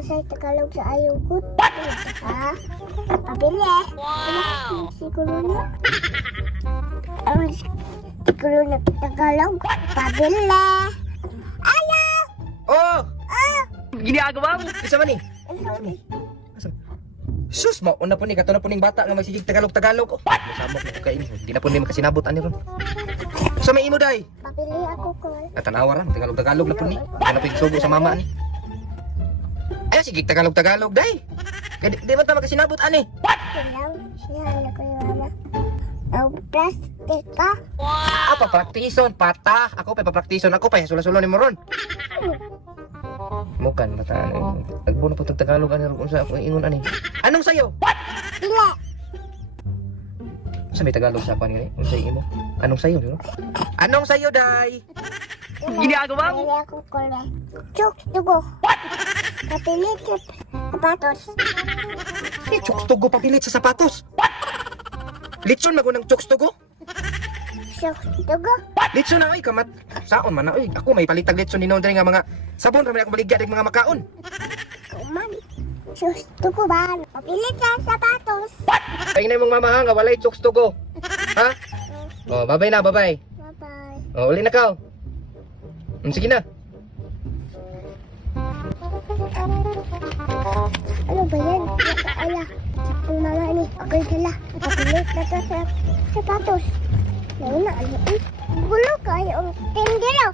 Masay Tagalog sa ayugot. Ha? Pabili. Wow! Siguro na. Ang siguro na Tagalog. Pabili. Ayaw! Oh! Ah! Ginagawa mo? Isa man eh. Sorry. Sus, mauna po ni, kato na po ning bata nga magsigig Tagalog-Tagalog. Oh, masamok na po kayo. Hindi na po ni makasinabot ani ron. So may imo day. Pabili ako ko. Natanawa ra, Tagalog-Tagalog na po ni. Ano po yung subo sa mama ni. Ay, sigig Tagalog-Tagalog day. Di man ta makasinabot ani. Silang. Siya na ko yung mama. Ang plastic ka. Ah, papraktison, pata. Ako pa papraktison, ako pa sula-sula ni mo ron. Mukan bata ano. Nagbuno po tong Tagalog ani ron unsa ako ingon ani. Anong sayo? Pila. Sa may Tagalog sa pan ni. Unsay imo? Anong sayo, di ba? Anong sayo day? Ginagawa mo? Pabili ako kole. Chok, tugo. Pabili chip. Sapatos. Choks tugo papilit sa sapatos. Litson magunang choks tugo. Chok, tugo. Litson na ay kamat. Saon man na ay ako may palitag litson ni Nondre nga mga sabon ra man ako baligya mga makaon. Kuman. Chok, tugo ba? Pabili sa sapatos. Ay na mong mama ha nga walay choks tugo. Ha? Oh, babay na, babay. Bye-bye. Oh, uli na ka. Sige na. Ano ba yan? Ala, ang mga ni. Okay sila. Papilit na to sa sapatos. Ngayon na, ano eh. Gulo kayo ang tindero.